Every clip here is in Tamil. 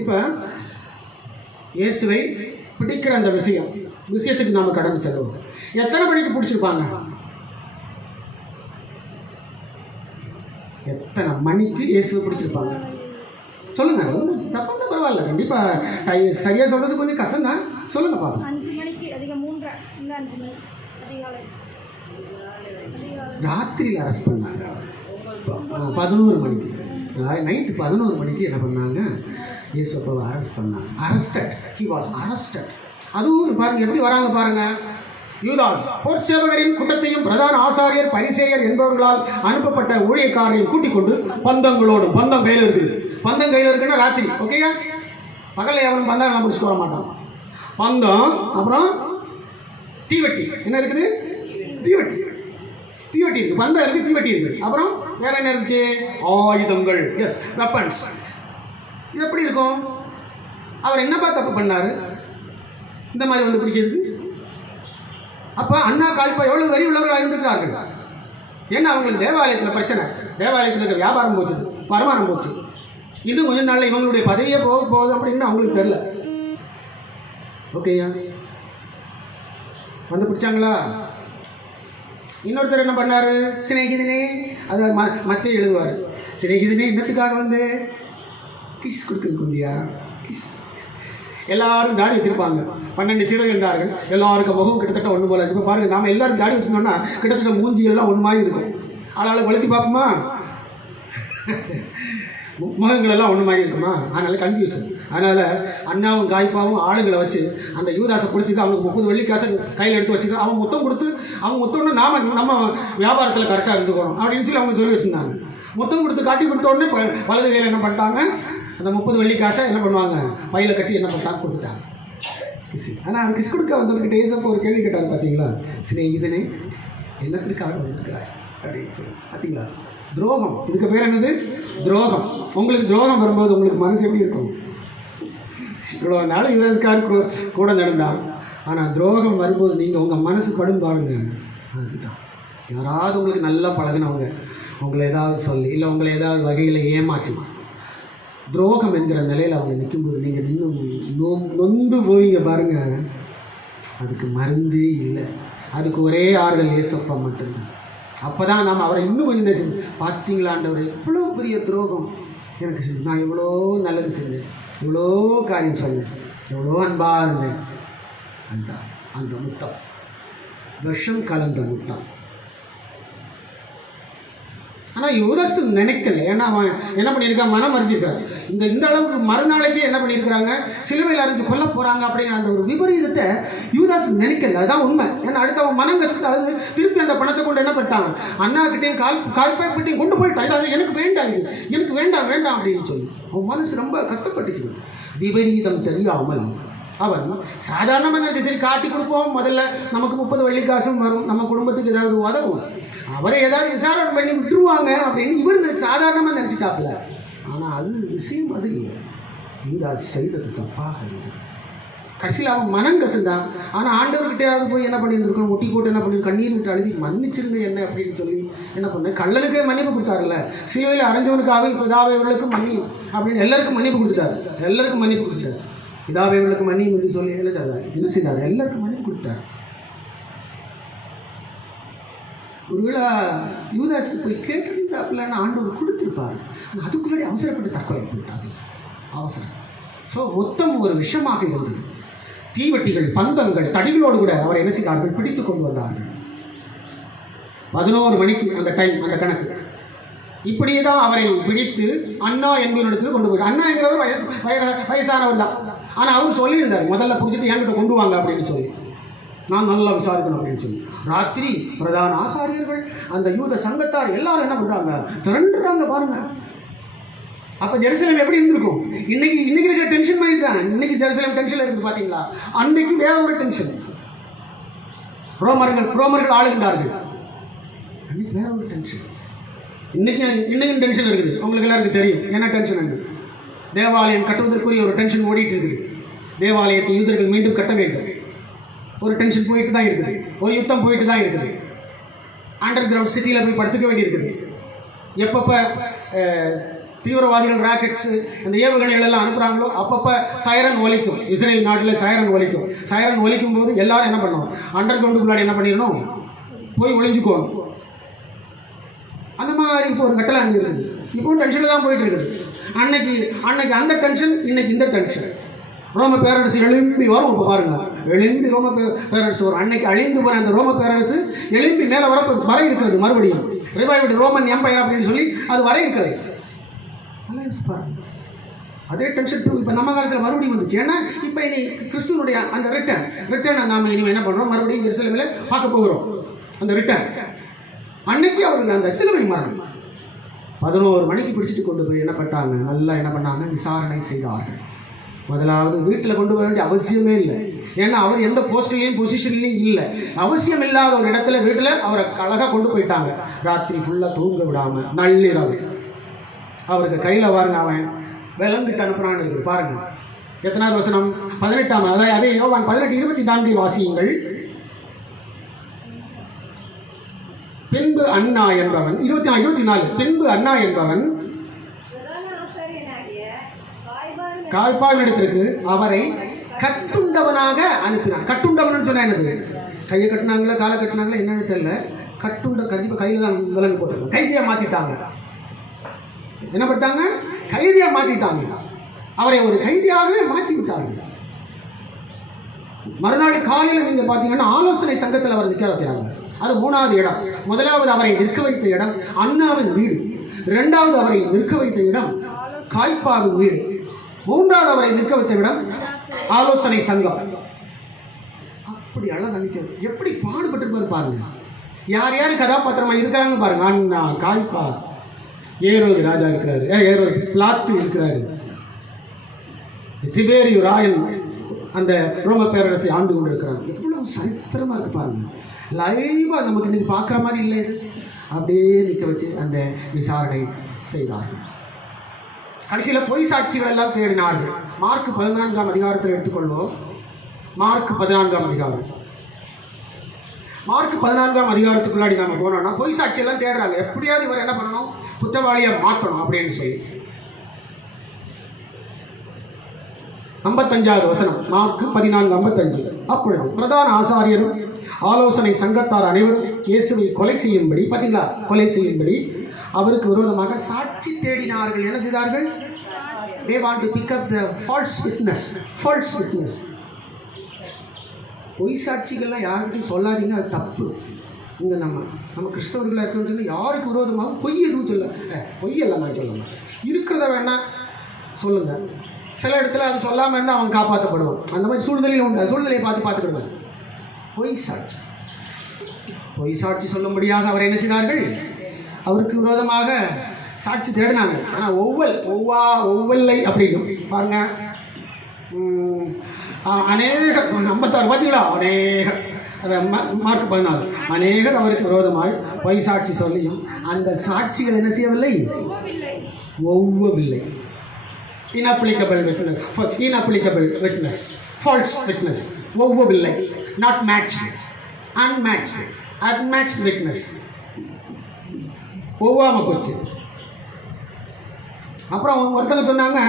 இப்போ இயேசுவை பிடிக்கிற அந்த விஷயம் விஷயத்துக்கு நாம் கடந்து செல்வோம் எத்தனை மணிக்கு பிடிச்சிருப்பாங்க? எத்தனை மணிக்கு இயேசுவை பிடிச்சிருப்பாங்க? சொல்லுங்க. தப்பு பரவாயில்ல. கண்டிப்பாக சரியாக சொல்கிறது கொஞ்சம் கஷ்டம் தான் சொல்லுங்க பார்ப்போம் அஞ்சு மணிக்கு அதிகம் மூன்றரை அஞ்சு மணி ராத்திரியில் அரெஸ்ட் பண்ணாங்க. பதினோரு மணிக்கு. நைட்டு பதினோரு மணிக்கு என்ன பண்ணாங்க? இயேசு அப்பாவை அரெஸ்ட் பண்ணாங்க. அரெஸ்டட் ஹி வாஸ் அரெஸ்டட் அதுவும் பாருங்க எப்படி வராங்க பாருங்க? யூதாஸ் போர்சேவகரின் கூட்டத்தையும் பிரதான ஆசாரியர் பரிசேயர் என்பவர்களால் அனுப்பப்பட்ட ஊழியக்காரரையும் கூட்டிக் கொண்டு பந்தங்களோடு பந்தம் கையில் இருக்குது. பந்தம் கையில் இருக்குன்னா ராத்திரி ஓகேயா பகலில் எவனும் பந்தம் நான் முடிச்சுட்டு வர மாட்டான். பந்தம் அப்புறம் தீவெட்டி. என்ன இருக்குது? தீவெட்டி. தீவெட்டி இருக்கு. பந்தம் இருக்கு தீவெட்டி இருக்கு. அப்புறம் வேற என்ன இருந்துச்சு? ஆயுதங்கள். எஸ் வெப்பன்ஸ் இது எப்படி இருக்கும்? அவர் என்னப்பா தப்பு பண்ணார்? இந்த மாதிரி வந்து குடிக்கிறது அப்போ அண்ணா காய்ப்பா எவ்வளோ வரி உள்ளவர்களாக இருந்திருக்கிறார்கள் ஏன்னா அவங்களுக்கு தேவாலயத்தில் பிரச்சனை. தேவாலயத்தில் இருக்கிற வியாபாரம் போச்சு. வருமானம் போச்சு. இன்னும் கொஞ்ச நாளில் இவங்களுடைய பதவியே போக போகுது அப்படின்னு அவங்களுக்கு தெரில ஓகேயா? வந்து பிடிச்சாங்களா? இன்னொருத்தர் என்ன பண்ணார்? சிநேகிதனே. அது ம மத்திய எழுதுவார். சிநேகிதனே இன்னத்துக்காக வந்து கிஸ் கொடுக்குறது குந்தியா கிஸ் எல்லாரும் தாடி வச்சிருப்பாங்க. பன்னெண்டு சீடர்கள் இருந்தார்கள். எல்லாருக்கும் முகம் கிட்டத்தட்ட ஒன்று போல இப்போ பாருங்கள் நாம எல்லாரும் தாடி வச்சுருந்தோம்னா கிட்டத்தட்ட மூஞ்சியெல்லாம் ஒன்று மாதிரி இருக்கும். ஆளால் வளர்த்தி பார்ப்போமா? மு- ஒன்று மாதிரி இருக்குமா? அதனால் கன்ஃபியூஷன் அதனால் அண்ணாவும் காய்ப்பாவும் ஆளுங்களை வச்சு அந்த யூதாசை பிடிச்சிட்டு அவனுக்கு முப்பது வெள்ளி காசை கையில் எடுத்து வச்சுக்க அவன் மொத்தம் கொடுத்து அவன் மொத்தம்னு நாம் நம்ம வியாபாரத்தில் கரெக்டாக இருந்துக்கணும் அப்படின்னு சொல்லி அவங்க சொல்லி வச்சுருந்தாங்க. மொத்தம் கொடுத்து காட்டி கொடுத்த உடனே வலது கையில் என்ன பண்ணிட்டாங்க? அந்த முப்பது வெள்ளி காசை என்ன பண்ணுவாங்க? பையில கட்டி என்ன பண்ணிட்டாங்க கொடுத்துட்டாங்க கிஸ் ஆனால் கிஸ் கொடுக்க வந்தவர்கிட்ட ஏசப்ப ஒரு கேள்வி கேட்டார் பார்த்தீங்களா சிநேகிதனே என்னத்திற்காக வந்திருக்கிறாய்? அப்படின்னு சொல்லி. பார்த்தீங்களா துரோகம். இதுக்கு பேர் என்னது? துரோகம். உங்களுக்கு துரோகம் வரும்போது உங்களுக்கு மனசு எப்படி இருக்கும்? இவ்வளோ நாள் யுவஸ்கார் கூட நடந்தால் ஆனால் துரோகம் வரும்போது நீங்கள் உங்கள் மனசு படும் பாருங்க. அதுதான். யாராவது உங்களுக்கு நல்லா பழகினவங்க உங்களை ஏதாவது சொல்லி இல்லை உங்களை ஏதாவது வகையில் ஏமாற்றி துரோகம் என்கிற நிலையில் அவங்க நிற்கும்போது நீங்கள் நின்று நொ நொந்து போவீங்க பாருங்க. அதுக்கு மருந்தே இல்லை. அதுக்கு ஒரே ஆறுதல் ஏசப்பா மட்டும்தான். அப்போ தான் நாம் அவரை இன்னும் கொஞ்சம் நேசிக்கணும். பார்த்தீங்களாண்டவர் எவ்வளோ பெரிய துரோகம் எனக்கு செஞ்சு நான் எவ்வளோ நல்லது செஞ்சேன். எவ்வளோ காரியம் சொன்னேன். எவ்வளோ அன்பாக இருந்தேன். அந்த அந்த முத்தம். விஷம் கலந்த முத்தம். ஆனால் யுவரசு நினைக்கல. ஏன்னா அவன் என்ன பண்ணியிருக்கான்? மனம் அறிஞ்சிருக்கிறான் இந்த இந்த அளவுக்கு மறுநாளைக்கே என்ன பண்ணியிருக்கிறாங்க? சிலுவையில் அறிஞ்சு கொல்ல போகிறாங்க அப்படிங்கிற அந்த ஒரு விபரீதத்தை யூதாஸ் நினைக்கல. அதுதான் உண்மை. ஏன்னா அடுத்து அவன் மனம் கஷ்டத்தை அழுது திருப்பி அந்த பணத்தை கொண்டு என்ன பண்ணிட்டான்? அண்ணாக்கிட்டையும் கால் கால்பாய்க்கிட்டையும் கொண்டு போயிட்டான். இது அது எனக்கு வேண்டாம் இது. எனக்கு வேண்டாம் வேண்டாம் அப்படின்னு சொல்லி. அவன் மனசு ரொம்ப கஷ்டப்பட்டுச்சு. விபரீதம் தெரியாமல் அவன் சாதாரணமாக நினச்சி சரி காட்டி கொடுப்போம். முதல்ல நமக்கு முப்பது வள்ளிக்காசும் வரும். நம்ம குடும்பத்துக்கு ஏதாவது உதவும். அவரை ஏதாவது விசாரணை பண்ணி விட்டுருவாங்க அப்படின்னு இவர் நினைச்சு சாதாரணமாக நினச்சிட்டாப்புல ஆனால் அது விஷயம் அது இல்லை. இந்த செய்தது தப்பாக இருக்கு கடைசியில் அவன் மனம் கசந்தான் ஆனால் ஆண்டவர்கிட்டயாவது போய் என்ன பண்ணிட்டு இருக்கணும்? முட்டி போட்டு என்ன பண்ணி கண்ணீர் விட்டு அழுதி மன்னிச்சிருங்க என்ன? அப்படின்னு சொல்லி என்ன பண்ண கள்ளனுக்கே மன்னிப்பு கொடுத்தாருல்ல. சிலுவையில் அரைஞ்சவனுக்காக இப்போ இதாவையவர்களுக்கு மன்னி அப்படின்னு எல்லாருக்கும் மன்னிப்பு கொடுத்துட்டாரு. எல்லாருக்கும் மன்னிப்பு கொடுத்துட்டாரு. இதாவையவர்களுக்கு மன்னியும் என்று சொல்லி என்ன என்ன செய்தார்? எல்லாருக்கும் மன்னியும் கொடுத்தார். ஒருவேளை யூதாஸ் போய் கேட்டிருந்தாப்புலன்னு ஆண்டவர் கொடுத்துருப்பார்? ஆனால் முன்னாடி அவசரப்பட்டு தற்கொலை பண்ணிட்டாங்க. அவசரம். ஸோ மொத்தம் ஒரு விஷமாக இருந்தது. தீவெட்டிகள் பந்தங்கள் தடிகளோடு கூட அவரை என்ன செய்தார்கள்? பிடித்து கொண்டு வந்தார்கள். பதினோரு மணிக்கு அந்த டைம் அந்த கணக்கு. இப்படியே தான் அவரை பிடித்து அண்ணா என்பவரிடத்தில் கொண்டு போய் அண்ணா என்கிறவர் வய- வயசானவர் தான். ஆனால் அவர் சொல்லியிருந்தார் முதல்ல பிடிச்சிட்டு என்கிட்ட கொண்டு வாங்க அப்படின்னு சொல்லி. நான் நல்லா விசாரிக்கணும் அப்படின்னு சொல்லி. ராத்திரி பிரதான ஆசாரியர்கள் அந்த யூத சங்கத்தார் எல்லாரும் என்ன பண்ணுறாங்க திரண்டுறாங்க பாருங்க. அப்போ ஜெருசலம் எப்படி இருந்திருக்கும்? இன்னைக்கு இன்னைக்கு இருக்கிற டென்ஷன் மாதிரி தான். இன்னைக்கு ஜெருசலம் டென்ஷனில் இருக்குது பார்த்தீங்களா அன்னைக்கு வேற ஒரு டென்ஷன் ரோமர்கள் ரோமர்கள் ஆளுகின்றார்கள். அன்னைக்கு வேற ஒரு டென்ஷன் இன்னைக்கு இன்னைக்கும் டென்ஷன் இருக்குது. உங்களுக்கு எல்லாருக்கும் தெரியும். என்ன டென்ஷன் இருக்குது தேவாலயம் கட்டுவதற்குரிய ஒரு டென்ஷன் ஓடிட்டு இருக்குது. தேவாலயத்தை யூதர்கள் மீண்டும் கட்ட வேண்டும். ஒரு டென்ஷன் போயிட்டு தான் இருக்குது. ஒரு யுத்தம் போயிட்டு தான் இருக்குது. அண்டர் கிரவுண்ட் சிட்டியில் போய் படுத்துக்க வேண்டியிருக்குது. எப்பப்போ தீவிரவாதிகள் ராக்கெட்ஸு இந்த ஏவுகணைகள் எல்லாம் அனுப்புகிறாங்களோ அப்பப்போ சைரன் ஒலிக்கும். இஸ்ரேல் நாட்டில் சைரன் ஒலிக்கும். சைரன் ஒலிக்கும் போது எல்லாரும் என்ன பண்ணணும் அண்டர் கிரவுண்டுக்குள்ளாடி என்ன பண்ணிடணும்? போய் ஒளிஞ்சுக்கோணும். அந்த மாதிரி இப்போ ஒரு கட்டளை அங்கே இருக்குது. இப்போ டென்ஷனில் தான் போயிட்டு இருக்குது. அன்னைக்கு அன்னைக்கு அந்த டென்ஷன் இன்னைக்கு இந்த டென்ஷன் ரோம பேரரசு எழும்பி வரும் இப்போ பாருங்க. எழும்பி ரோம பேரரசு வரும். அன்னைக்கு அழிந்து போன அந்த ரோம பேரரசு எழும்பி மேலே வர வர இருக்கிறது மறுபடியும். ரிவைவ்டு ரோமன் எம்பையர் அப்படின்னு சொல்லி அது வர இருக்கிறது. அதே டென்ஷன் டூ இப்போ நம்ம காலத்தில் மறுபடியும் வந்துச்சு. ஏன்னா இப்போ இனி கிறிஸ்துவனுடைய அந்த ரிட்டர்ன் ரிட்டர்னை நாம் இனிமேல் என்ன பண்ணுறோம் மறுபடியும் எருசலேமில் பார்க்க போகிறோம். அந்த ரிட்டர்ன் அன்னைக்கு அவர்கள் அந்த சிலுவை மரணம். பதினோரு மணிக்கு பிடிச்சிட்டு கொண்டு போய் என்ன பண்ணாங்க நல்லா என்ன பண்ணாங்க? விசாரணை செய்தார்கள். முதலாவது வீட்டில் கொண்டு போக வேண்டிய அவசியமே இல்லை. ஏன்னா அவர் எந்த போஸ்ட்லேயும் பொசிஷன்லேயும் இல்லை. அவசியம் இல்லாத ஒரு இடத்துல வீட்டில் அவரை அழகாக கொண்டு போயிட்டாங்க. ராத்திரி ஃபுல்லாக தூங்க விடாமல் நள்ளிரவு. அவருக்கு கையில் பாருங்க அவன். விளந்துட்டு அனுப்புறான்னு இருக்குது. பாருங்க. எத்தனாவது வசனம்? பதினெட்டாம் அதாவது அதே யோவான் பதினெட்டு இருபத்தி நான்கு வாசியுங்கள். பின்பு அண்ணா என்பவன். இருபத்தி நாலு இருபத்தி நாலு. பின்பு அண்ணா என்பவன். கால்பால் இடத்திற்கு அவரை கட்டுண்டவனாக அனுப்பினான். கட்டுண்டவன் சொன்னா என்னது? கையை கட்டினாங்களா காலை கட்டினாங்களா என்னன்னு தெரியல. கட்டுண்ட கண்டிப்பாக கையில் தான் விலங்கு போட்டிருக்காங்க கைதியாக மாற்றிட்டாங்க என்ன பண்ணிட்டாங்க? கைதியாக மாற்றிட்டாங்க அவரை ஒரு கைதியாகவே மாற்றி விட்டாங்க மறுநாள் காலையில் நீங்கள் பார்த்தீங்கன்னா ஆலோசனை சங்கத்தில் அவர் நிற்க வைக்கிறாங்க. அது மூணாவது இடம். முதலாவது அவரை நிற்க வைத்த இடம் அண்ணாவின் வீடு. இரண்டாவது அவரை நிற்க வைத்த இடம் காய்ப்பாவின் வீடு. மூன்றாவது அவரை நிற்க வைத்த இடம் ஆலோசனை சங்கம். அப்படி அழகா நிற்கிறது எப்படி பாடுபட்டு பாருங்க. யார் யார் கதாபாத்திரமா இருக்கிறாங்க பாருங்க. அண்ணா காய்ப்பா ஏரோது ராஜா இருக்கிறாரு. ஏ, ஏரோது பிளாத்து இருக்கிறாரு. திபேரியு ராயன் அந்த ரோம பேரரசை ஆண்டு கொண்டிருக்கிறாங்க எவ்வளவு சரித்திரமா இருக்கு லைவாக நமக்கு இன்றைக்கி பார்க்குற மாதிரி இல்லை இது. அப்படியே நிற்க வச்சு அந்த விசாரணை செய்தார்கள் கடைசியில் பொய் சாட்சிகள் எல்லாம் தேடினார்கள். மார்க் பதினான்காம் அதிகாரத்தில் எடுத்துக்கொள்வோம். மார்க் பதினான்காம் அதிகாரம். மார்க் பதினான்காம் அதிகாரத்துக்குள்ளாடி நம்ம போனோம்னா பொய் சாட்சியெல்லாம் தேடுறாங்க. எப்படியாவது இவர் என்ன பண்ணணும்? குத்தவாளியை மாற்றணும் அப்படின்னு சொல்லி. ஐம்பத்தஞ்சாவது வசனம். மார்க்கு பதினான்கு ஐம்பத்தஞ்சு. அப்பொழுது பிரதான ஆசாரியரும் ஆலோசனை சங்கத்தார் அனைவரும் இயேசுவை கொலை செய்யும்படி பார்த்தீங்களா கொலை செய்யும்படி அவருக்கு விரோதமாக சாட்சி தேடினார்கள். என்ன செய்தார்கள்? They want to pick up the false witness false witness பொய் சாட்சிகள்லாம் யாருக்கிட்டையும் சொல்லாதீங்க அது தப்பு. இந்த நம்ம நம்ம கிறிஸ்தவர்களாக இருக்கணும்னு சொல்லி யாருக்கு விரோதமாக பொய் எதுவும் சொல்ல பொய் எல்லாம் சொல்ல மாட்டேன். இருக்கிறத வேணா சொல்லுங்கள் சில இடத்துல அது சொல்லாமல் இருந்தால் அவன் காப்பாற்றப்படுவான் அந்த மாதிரி சூழ்நிலையில் உண்டு. சூழ்நிலையை பார்த்து பார்த்துக்கிடுவேன். பொய் சாட்சி பொய் சாட்சி சொல்லும்படியாக அவர் என்ன செய்தார்கள்? அவருக்கு விரோதமாக சாட்சி தேடினாங்க. ஆனால் ஒவ்வொல் ஒவ்வா ஒவ்வொல்லை அப்படின்னும். பாருங்க. உம், அநேகர் ஐம்பத்தாறு பார்த்தீங்களா அநேகர். அதை மார்க் பதினாறு. அநேகர் அவருக்கு விரோதமாய் பொய் சாட்சி சொல்லியும் அந்த சாட்சிகள் என்ன செய்யவில்லை? ஒவ்வொருவில்லை ஒவ்வொருவில்லை inapplicable witness. for inapplicable witness false witness. ஒவ்வொருவில்லை not matched. Unmatched. Unmatched witness. ஒவ்வாம போச்சு. அப்புறம் ஒருத்தங்க சொன்னாங்க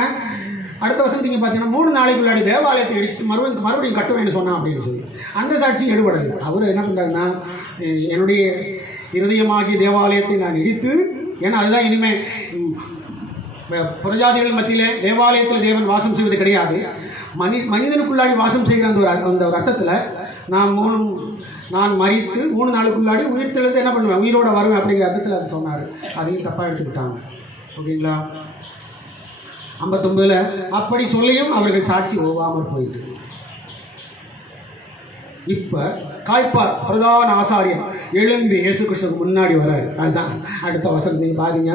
அடுத்த வருஷம் நீங்கள் பார்த்தீங்கன்னா மூணு நாளைக்கு தேவாலயத்தை இடிச்சுட்டு மறுபடியும் மறுபடியும் கட்டுவேன்னு சொன்னான் அப்படின்னு சொல்லி. அந்த சாட்சியும் எடுபடலை. அவர் என்ன பண்ணுறாருன்னா என்னுடைய இருதயமாகிய தேவாலயத்தை நான் இடித்து ஏன்னா அதுதான் இனிமேல் புறஜாதிகள் மத்தியில் தேவாலயத்தில் தேவன் வாசம் செய்வது கிடையாது. மனி மனிதனுக்குள்ளாடி வாசம் செய்கிற அந்த ஒரு அந்த ஒரு அர்த்தத்தில் நான் மூணு நான் மறித்து மூணு நாளுக்குள்ளாடி உயிர் தெளிந்து என்ன பண்ணுவேன்? உயிரோட வருவேன் அப்படிங்கிற அர்த்தத்தில் அது சொன்னார். அதையும் தப்பாக எடுத்துக்கிட்டாங்க. ஓகேங்களா? ஐம்பத்தொம்பதில் அப்படி சொல்லியும் அவர்கள் சாட்சி ஓவாமல் போயிட்டு. இப்போ காய்ப்பார் பிரதான ஆசாரியர் எழும்பி இயேசு கிருஷ்ணனுக்கு முன்னாடி வராரு. அதுதான் அடுத்த வசனம் நீங்கள் பாருங்க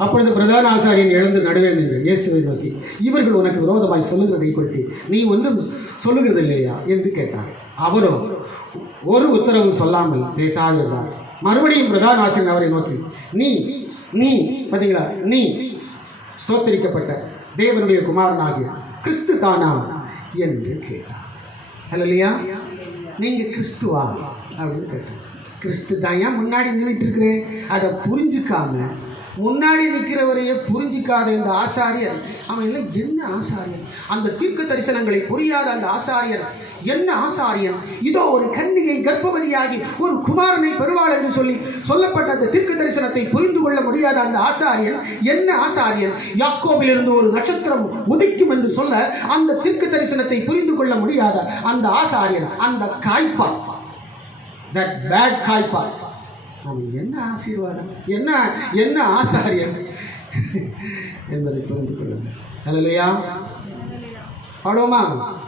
அப்பொழுது பிரதான ஆசாரியன் எழுந்து நடுவே நின்று இயேசுவை நோக்கி இவர்கள் உனக்கு விரோதமாய் சொல்லுகிறதை குறித்து நீ ஒன்றும் சொல்லுகிறது இல்லையா என்று கேட்டார். அவரோ ஒரு உத்தரவும் சொல்லாமல் பேசாதிருந்தார் மறுபடியும் பிரதான ஆசிரியன் அவரை நோக்கி நீ நீ பார்த்தீங்களா நீ ஸ்தோத்தரிக்கப்பட்ட தேவனுடைய குமாரனாகிய கிறிஸ்து தானா? என்று கேட்டார். இல்லையா நீங்கள் கிறிஸ்துவா? அப்படின்னு கேட்டார். கிறிஸ்து தான் ஏன் முன்னாடி நின்றுட்டு இருக்கிறேன் அதை புரிஞ்சுக்காம முன்னாடி நிற்கிறவரையே புரிஞ்சிக்காத இந்த ஆசாரியர். அவன் எல்லாம் என்ன ஆசாரியன்? அந்த தீர்க்க தரிசனங்களை புரியாத அந்த ஆசாரியர். என்ன ஆசாரியன்? இதோ ஒரு கன்னிகை கர்ப்பவதியாகி ஒரு குமாரனை பெறுவாள் என்று சொல்லி சொல்லப்பட்ட அந்த தீர்க்க தரிசனத்தை புரிந்து கொள்ள முடியாத அந்த ஆசாரியன் என்ன ஆசாரியன்? யாக்கோபிலிருந்து ஒரு நட்சத்திரம் உதிக்கும் என்று சொல்ல அந்த தீர்க்க தரிசனத்தை புரிந்து கொள்ள முடியாத அந்த ஆசாரியன் அந்த காய்ப்பா தட் பேட் காய்ப்பா அவன் என்ன ஆசீர்வாதம்? என்ன என்ன ஆசாரியன்? என்பதை புரிந்து கொள்ளுங்கள். ஹalleluya பாடுவோமா?